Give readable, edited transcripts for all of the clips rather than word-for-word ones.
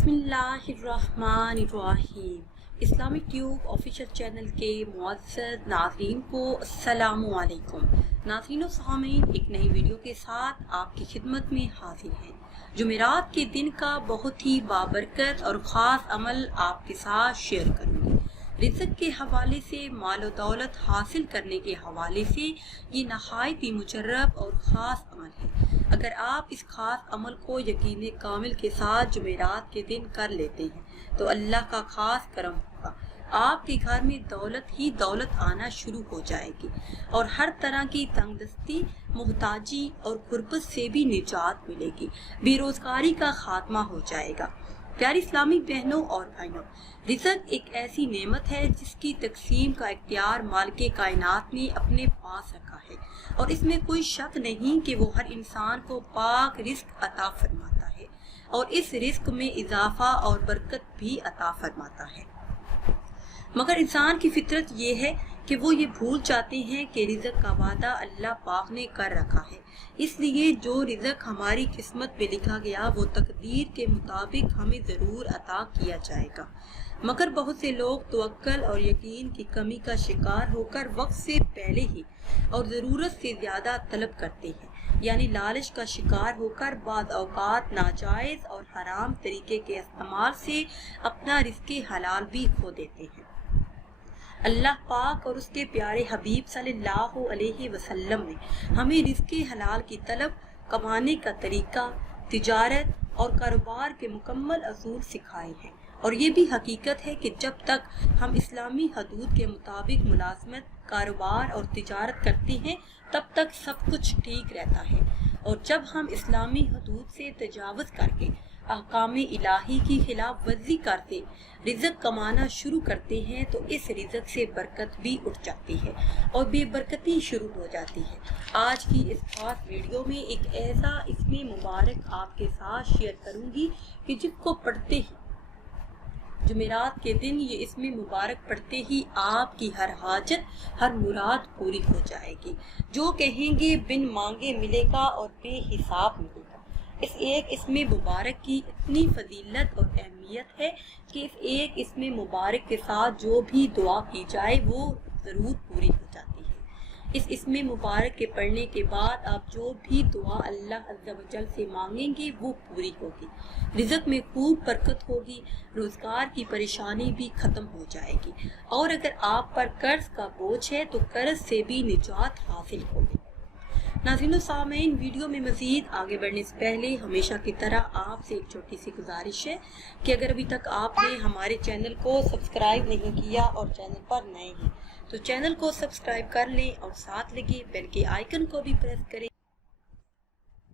बिस्मिल्लाहिर्रहमानिर्रहीम। Islamic tube official channel के मुअज़्ज़ज़ नाज़रीन को अस्सलामु अलैकुम। नाज़रीन व सामीन, एक नई वीडियो के साथ आपकी खिदमत में हाजिर हैं। जुमेरात के दिन का बहुत ही बाबरकत और ख़ास अमल आपके साथ शेयर करूँगी। रिज़्क़ के हवाले से, माल और दौलत हासिल करने के हवाले से ये नहायत ही मुजर्रब और ख़ास अमल है। अगर आप इस खास अमल को यकीन कामिल के साथ जुमेरात के दिन कर लेते हैं तो अल्लाह का खास करम होगा। आपके घर में दौलत ही दौलत आना शुरू हो जाएगी और हर तरह की तंगदस्ती, मोहताजी और गुर्बत से भी निजात मिलेगी। बेरोजगारी का खात्मा हो जाएगा। प्यारी इस्लामी बहनों और भाइयों, रिज़्क़ एक ऐसी नेमत है जिसकी तकसीम का इख्तियार मालिके कायनात ने अपने पास रखा है और इसमें कोई शक नहीं कि वो हर इंसान को पाक रिज़्क़ अता फरमाता है और इस रिज़्क़ में इजाफा और बरकत भी अता फरमाता है। मगर इंसान की फितरत ये है कि वो ये भूल जाते हैं कि रिज़्क़ का वादा अल्लाह पाक ने कर रखा है, इसलिए जो रिज़्क़ हमारी किस्मत में लिखा गया वो तकदीर के मुताबिक हमें ज़रूर अता किया जाएगा। मगर बहुत से लोग तवक्कल और यकीन की कमी का शिकार होकर वक्त से पहले ही और ज़रूरत से ज़्यादा तलब करते हैं, यानी लालच का शिकार होकर बाद औकात नाजायज़ और हराम तरीके के इस्तेमाल से अपना रिज़्क़ हलाल भी खो देते हैं। अल्लाह पाक और उसके प्यारे हबीब सल्लल्लाहु अलैहि वसल्लम ने हमें रिज़्क़ हलाल की तलब, कमाने का तरीका, तिजारत और कारोबार के मुकम्मल असूल सिखाए हैं। और ये भी हकीकत है कि जब तक हम इस्लामी हदूद के मुताबिक मुलाजमत, कारोबार और तिजारत करते हैं तब तक सब कुछ ठीक रहता है, और जब हम इस्लामी हदूद से तजावुज़ करके अहकाम इलाही की खिलाफ वर्जी करते रिज़्क़ कमाना शुरू करते हैं तो इस रिज़्क़ से बरकत भी उठ जाती है और बेबरकती शुरू हो जाती है। आज की इस खास वीडियो में एक ऐसा इसमें मुबारक आपके साथ शेयर करूंगी कि जिसको पढ़ते ही जुमेरात के दिन, ये इसमें मुबारक पढ़ते ही आपकी हर हाजत, हर मुराद पूरी हो जाएगी। जो कहेंगे बिन मांगे मिलेगा और बेहिसाब मिलेगा। इस एक इसमें मुबारक की इतनी फजीलत और अहमियत है कि इस एक इसमें मुबारक के साथ जो भी दुआ की जाए वो ज़रूर पूरी हो जाती है। इस इसमें मुबारक के पढ़ने के बाद आप जो भी दुआ अल्लाह अज़्ज़ा व जल से मांगेंगे वो पूरी होगी। रिज़्क़ में खूब बरकत होगी, रोज़गार की परेशानी भी ख़त्म हो जाएगी, और अगर आप पर कर्ज का बोझ है तो कर्ज से भी निजात हासिल होगी। नाज़रीन व सामीन, वीडियो में मज़ीद आगे बढ़ने से पहले हमेशा की तरह आपसे एक छोटी सी गुजारिश है कि अगर अभी तक आपने हमारे चैनल को सब्सक्राइब नहीं किया और चैनल पर नए हैं तो चैनल को सब्सक्राइब कर लें और साथ लगे बेल के आइकन को भी प्रेस करें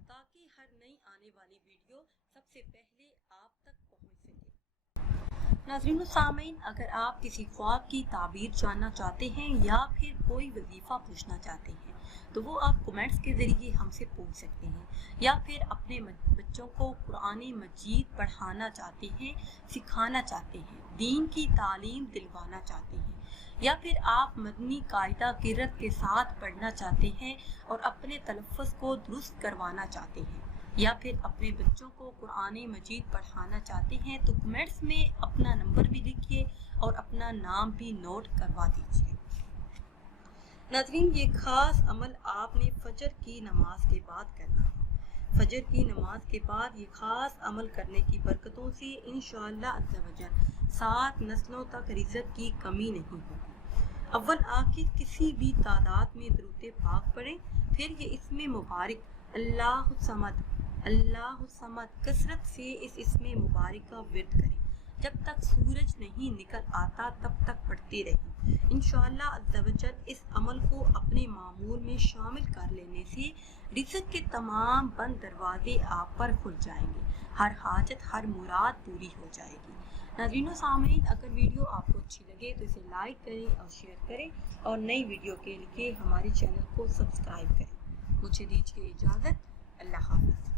ताकि हर नई आने वाली वीडियो सबसे पहले आप तक पहुंच सके। नाज़रीन व सामीन, अगर आप किसी ख्वाब की ताबीर जानना चाहते हैं या फिर कोई वजीफ़ा पूछना चाहते हैं तो वो आप कमेंट्स के ज़रिए हमसे पूछ सकते हैं, या फिर अपने बच्चों को कुरान मजीद पढ़ाना चाहते हैं, सिखाना चाहते हैं, दीन की तालीम दिलवाना चाहते हैं, या फिर आप मदनी कायदा किरत के साथ पढ़ना चाहते हैं और अपने तलफ़्फ़ुज़ को दुरुस्त करवाना चाहते हैं, या फिर अपने बच्चों को कुरान मजीद पढ़ाना चाहते हैं तो कमेंट्स में अपना नंबर भी लिखिए और अपना नाम भी नोट करवा दीजिए। नाज़रीन, ये खास अमल आपने फजर की नमाज के बाद करना है। फजर की नमाज के बाद ये खास अमल करने की बरकतों से इंशाअल्लाह अज़्ज़ा व जल 7 नस्लों तक रिज़्क़ की कमी नहीं होगी। अव्वल आखिर किसी भी तादाद में दुरूद पाक पढ़ें, फिर ये इसमें मुबारक अल्लाहु समद कसरत से इस इसमें मुबारक का विर्द करें। जब तक सूरज नहीं निकल आता तब तक पढ़ते रहें। इंशाअल्लाह अज़्ज़ा व जल इस अमल को अपने मामूल में शामिल कर लेने से रिज़्क़ के तमाम बंद दरवाजे आप पर खुल जाएंगे, हर हाजत, हर मुराद पूरी हो जाएगी। नाज़रीन व सामीन, अगर वीडियो आपको अच्छी लगे तो इसे लाइक करें और शेयर करें और नई वीडियो के लिए हमारे चैनल को सब्सक्राइब करें। मुझे दीजिए इजाज़त। अल्लाह हाफ़िज़।